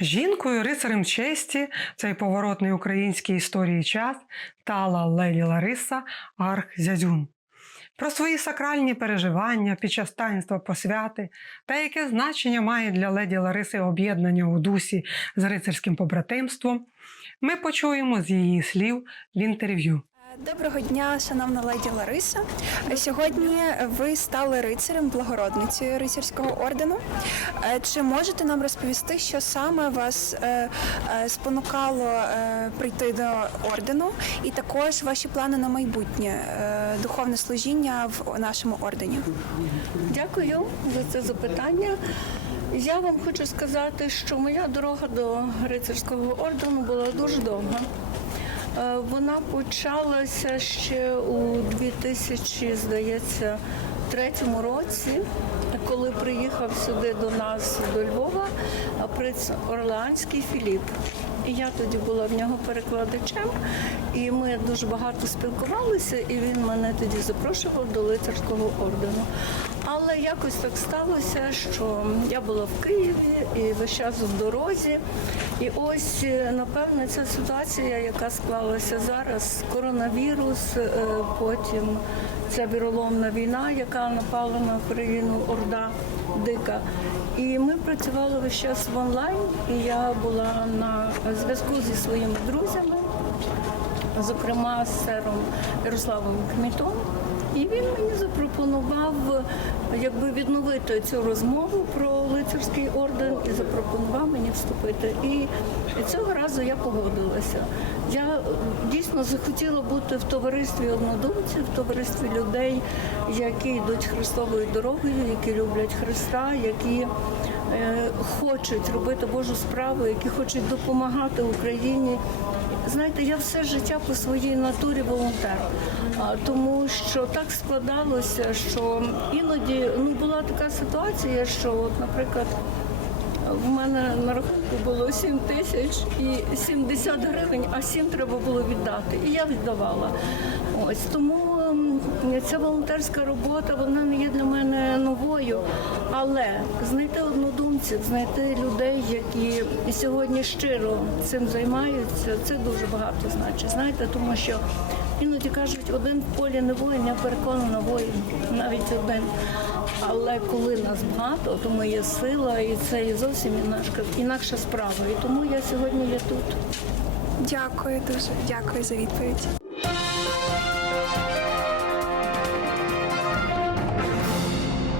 Жінкою, рицарем честі, цей поворотний українській історії час тала леді Лариса Архзязюн. Про свої сакральні переживання під час таїнства посвяти та яке значення має для леді Лариси об'єднання у дусі з рицарським побратимством, ми почуємо з її слів в інтерв'ю. Доброго дня, шановна леді Лариса. Сьогодні ви стали рицарем, благородницею рицарського ордену. Е, Чи можете нам розповісти, що саме вас е, е, спонукало прийти до ордену, і також ваші плани на майбутнє духовне служіння в нашому ордені? Дякую за це запитання. Я вам хочу сказати, що моя дорога до рицарського ордену була дуже довга. Е, Вона почалася ще у 2000, здається, третьому році, коли приїхав сюди до нас до Львова принц Орлеанський Філіп. І я тоді була в нього перекладачем, і ми дуже багато спілкувалися, і він мене тоді запрошував до лицарського ордену. Але якось так сталося, що я була в Києві і весь час в дорозі. І ось, е, напевно, ця ситуація, яка склалася зараз, коронавірус, е, потім ця віроломна війна, яка напала на Україну, Орда Дика. І ми працювали весь час в онлайн, і я була на зв'язку зі своїми друзями, зокрема з сером Ярославом Кмітом. І він мені запропонував якби відновити цю розмову про лицарський орден і запропонував мені вступити. І цього разу я погодилася. Я е, дійсно захотіла бути в товаристві однодумців, в товаристві людей, які йдуть Христовою дорогою, які люблять Христа, які е, хочуть робити Божу справу, які хочуть допомагати Україні. Знаєте, я все життя по своїй натурі волонтер, тому що так складалося, що іноді ну така ситуація, що, от, наприклад, в мене на рахунку було 7 тисяч і 70 гривень, а 7 треба було віддати. І я віддавала. Ось тому ця волонтерська робота вона не є для мене новою. Але знайти однодумців, знайти людей, які сьогодні щиро цим займаються, це дуже багато значить. Знаєте, тому що іноді кажуть, один в полі не воїн, я переконана воїн, навіть один. Але коли нас багато, то ми є сила, і це і зовсім інакша, інакша справа. І тому я сьогодні є тут. Дякую дуже, дякую за відповідь.